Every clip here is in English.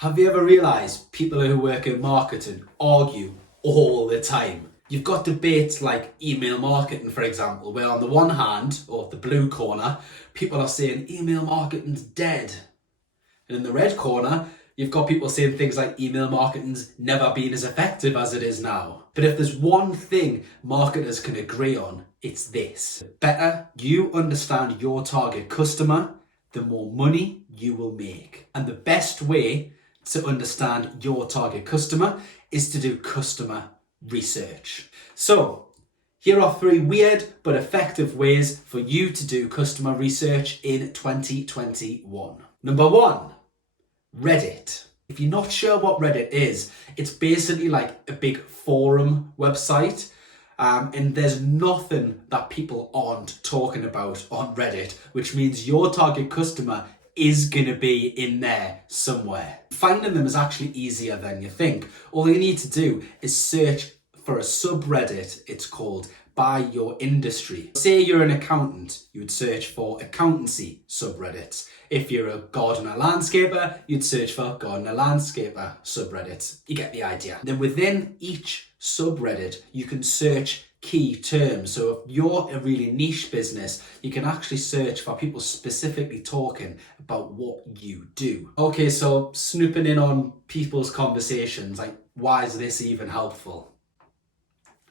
Have you ever realised people who work in marketing argue all the time? You've got debates like email marketing, for example, where on the one hand, or the blue corner, people are saying email marketing's dead. And in the red corner, you've got people saying things like email marketing's never been as effective as it is now. But if there's one thing marketers can agree on, it's this. The better you understand your target customer, the more money you will make. And the best way to understand your target customer is to do customer research. So here are 3 weird but effective ways for you to do customer research in 2021. Number 1, Reddit. If you're not sure what Reddit is, it's basically like a big forum website. And there's nothing that people aren't talking about on Reddit, which means your target customer is going to be in there somewhere. Finding them is actually easier than you think. All you need to do is search for a subreddit. It's called by your industry. Say you're an accountant, you would search for accountancy subreddits. If you're a gardener landscaper, you'd search for gardener landscaper subreddits. You get the idea. Then within each subreddit, you can search key terms. So if you're a really niche business, you can actually search for people specifically talking about what you do. Okay, so snooping in on people's conversations, like why is this even helpful?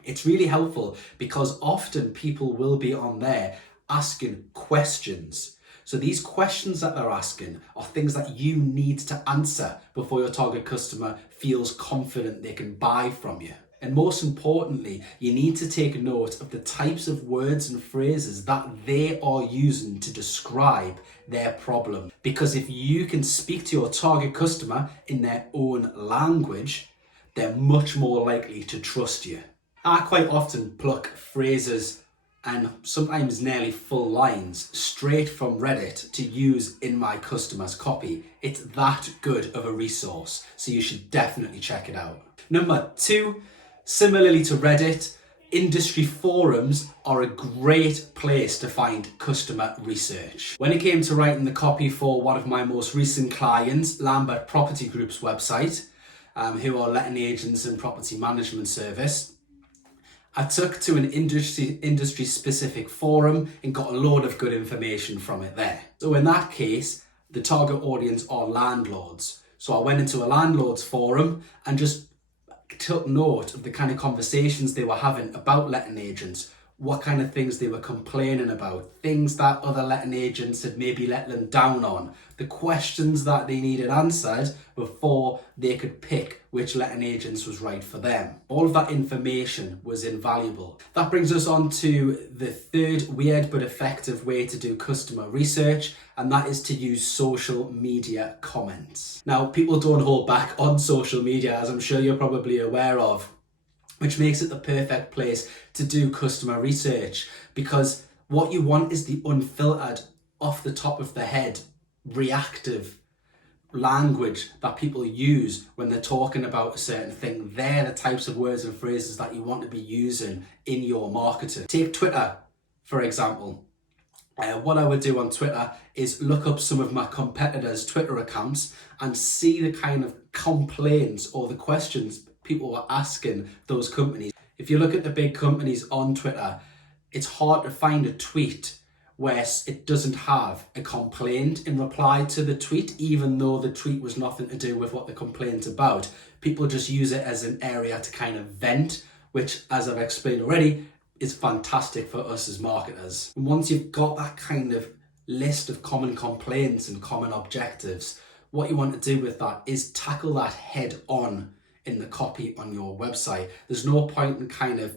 It's really helpful because often people will be on there asking questions. So these questions that they're asking are things that you need to answer before your target customer feels confident they can buy from you. And most importantly, you need to take note of the types of words and phrases that they are using to describe their problem. Because if you can speak to your target customer in their own language, they're much more likely to trust you. I quite often pluck phrases and sometimes nearly full lines straight from Reddit to use in my customer's copy. It's that good of a resource, so you should definitely check it out. Number 2, similarly to Reddit, industry forums are a great place to find customer research. When it came to writing the copy for one of my most recent clients, Lambert Property Group's website, who are letting agents and property management service, I took to an industry specific forum and got a load of good information from it there. So in that case, the target audience are landlords. So I went into a landlords forum and just took note of the kind of conversations they were having about letting agents, what kind of things they were complaining about, things that other letting agents had maybe let them down on, the questions that they needed answered before they could pick which letting agents was right for them. All of that information was invaluable. That brings us on to the 3rd weird but effective way to do customer research, and that is to use social media comments. Now, people don't hold back on social media, as I'm sure you're probably aware of, which makes it the perfect place to do customer research, because what you want is the unfiltered, off the top of the head, reactive language that people use when they're talking about a certain thing. They're the types of words and phrases that you want to be using in your marketing. Take Twitter, for example. What I would do on Twitter is look up some of my competitors' Twitter accounts and see the kind of complaints or the questions people are asking those companies. If you look at the big companies on Twitter, it's hard to find a tweet where it doesn't have a complaint in reply to the tweet, even though the tweet was nothing to do with what the complaint's about. People just use it as an area to kind of vent, which, as I've explained already, is fantastic for us as marketers. And once you've got that kind of list of common complaints and common objectives, what you want to do with that is tackle that head on in the copy on your website. There's no point in kind of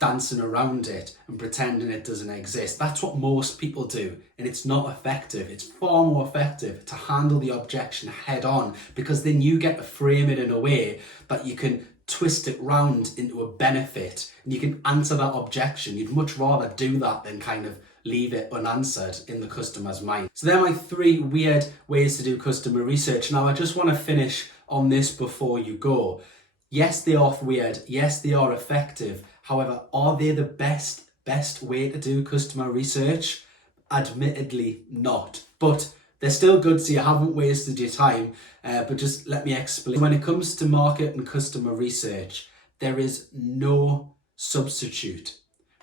dancing around it and pretending it doesn't exist. That's what most people do, and it's not effective. It's far more effective to handle the objection head on, because then you get to frame it in a way that you can twist it round into a benefit and you can answer that objection. You'd much rather do that than kind of leave it unanswered in the customer's mind. So they're my 3 weird ways to do customer research. Now, I just want to finish on this before you go. Yes, they are weird. Yes, they are effective. However, are they the best way to do customer research? Admittedly not. But They're still good, so you haven't wasted your time, but just let me explain. When it comes to market and customer research, there is no substitute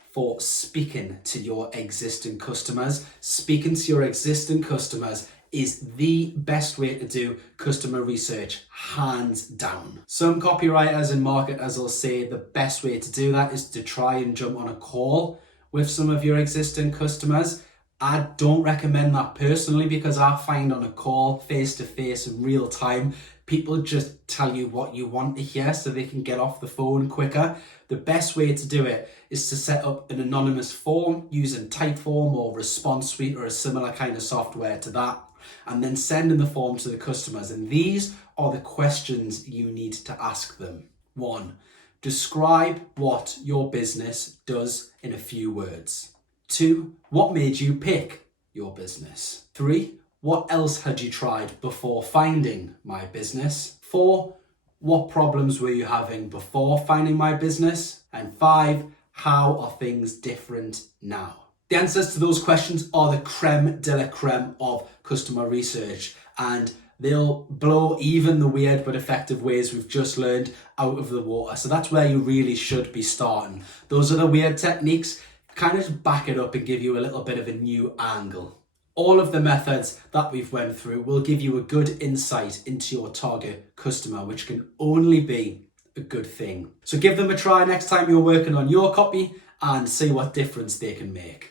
for speaking to your existing customers. Speaking to your existing customers is the best way to do customer research, hands down. Some copywriters and marketers will say the best way to do that is to try and jump on a call with some of your existing customers. I don't recommend that personally, because I find on a call, face to face in real time, people just tell you what you want to hear so they can get off the phone quicker. The best way to do it is to set up an anonymous form using Typeform or Response Suite or a similar kind of software to that, and then send in the form to the customers. And these are the questions you need to ask them. 1, describe what your business does in a few words. 2, what made you pick your business? 3, what else had you tried before finding my business? 4, what problems were you having before finding my business? And 5, how are things different now? The answers to those questions are the creme de la creme of customer research, and they'll blow even the weird but effective ways we've just learned out of the water. So that's where you really should be starting. Those are the weird techniques. Kind of just back it up and give you a little bit of a new angle. All of the methods that we've went through will give you a good insight into your target customer, which can only be a good thing. So give them a try next time you're working on your copy and see what difference they can make.